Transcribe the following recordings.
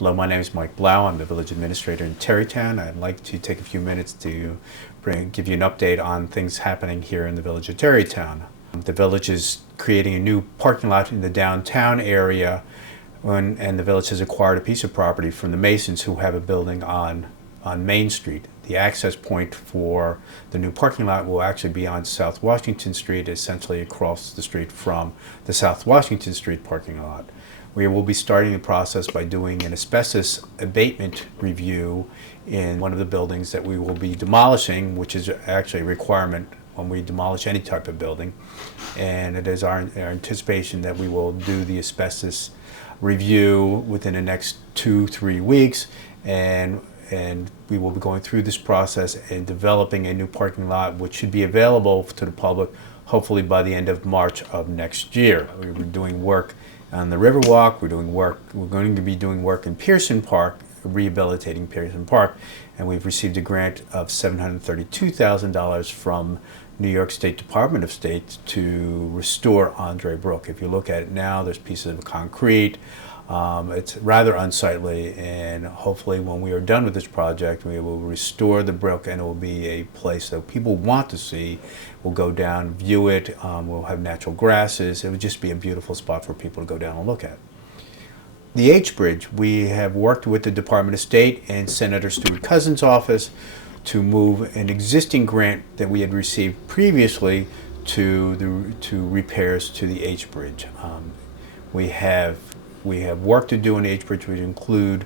Hello, my name is Mike Blau. I'm the village administrator in Tarrytown. I'd like to take a few minutes to give you an update on things happening here in the village of Tarrytown. The village is creating a new parking lot in the downtown area, and the village has acquired a piece of property from the Masons who have a building on Main Street. The access point for the new parking lot will actually be on South Washington Street, essentially across the street from the South Washington Street parking lot. We will be starting the process by doing an asbestos abatement review in one of the buildings that we will be demolishing, which is actually a requirement when we demolish any type of building. And it is our anticipation that we will do the asbestos review within the next 2-3 weeks, and we will be going through this process and developing a new parking lot which should be available to the public hopefully by the end of March of next year. We're doing work on the Riverwalk. We're going to be doing work in Pearson Park, rehabilitating Pearson Park, and we've received a grant of $732,000 from New York State Department of State to restore Andre Brook. If you look at it now, there's pieces of concrete. It's rather unsightly, and hopefully when we are done with this project, we will restore the brook and it will be a place that people want to see. We'll go down, view it, we'll have natural grasses. It would just be a beautiful spot for people to go down and look at. The H Bridge, we have worked with the Department of State and Senator Stuart Cousins' office to move an existing grant that we had received previously to repairs to the H Bridge. We have work to do in the H Bridge, which include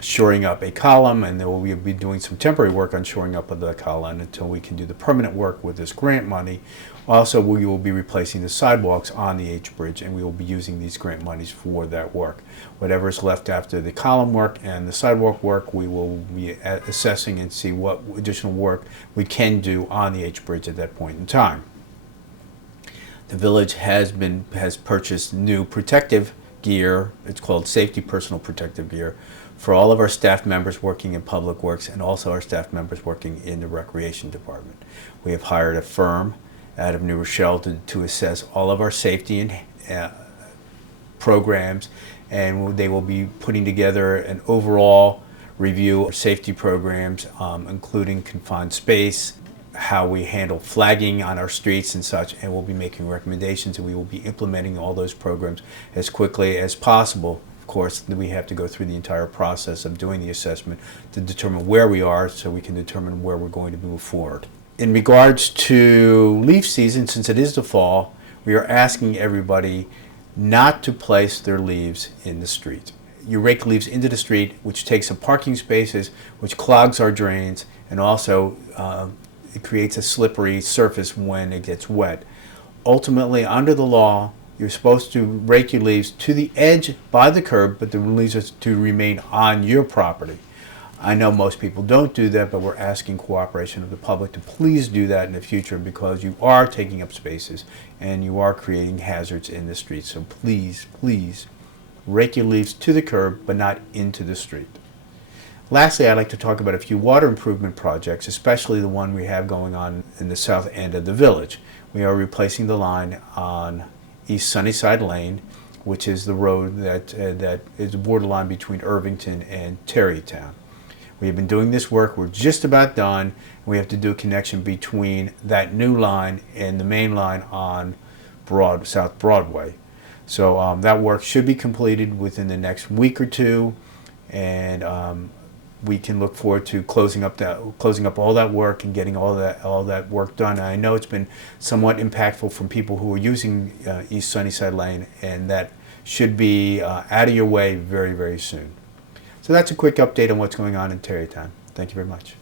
shoring up a column, and then we'll be doing some temporary work on shoring up of the column until we can do the permanent work with this grant money. Also, we will be replacing the sidewalks on the H Bridge, and we will be using these grant monies for that work. Whatever is left after the column work and the sidewalk work, we will be assessing and see what additional work we can do on the H Bridge at that point in time. The village has purchased new protective gear. It's called safety personal protective gear for all of our staff members working in public works and also our staff members working in the recreation department. We have hired a firm out of New Rochelle to assess all of our safety and programs, and they will be putting together an overall review of safety programs, including confined space, how we handle flagging on our streets and such, and we'll be making recommendations, and we will be implementing all those programs as quickly as possible. Of course, we have to go through the entire process of doing the assessment to determine where we are so we can determine where we're going to move forward. In regards to leaf season, since it is the fall, we are asking everybody not to place their leaves in the street. You rake leaves into the street, which takes up parking spaces, which clogs our drains, and also it creates a slippery surface when it gets wet. Ultimately, under the law, you're supposed to rake your leaves to the edge by the curb, but the leaves are to remain on your property. I know most people don't do that, but we're asking cooperation of the public to please do that in the future, because you are taking up spaces and you are creating hazards in the street. So please, please rake your leaves to the curb, but not into the street. Lastly, I'd like to talk about a few water improvement projects, especially the one we have going on in the south end of the village. We are replacing the line on East Sunnyside Lane, which is the road that is the borderline between Irvington and Tarrytown. We have been doing this work. We're just about done. We have to do a connection between that new line and the main line on South Broadway. So that work should be completed within the next week or two, and we can look forward to closing up all that work and getting all that work done. And I know it's been somewhat impactful from people who are using East Sunnyside Lane, and that should be out of your way very, very soon. So that's a quick update on what's going on in Tarrytown. Thank you very much.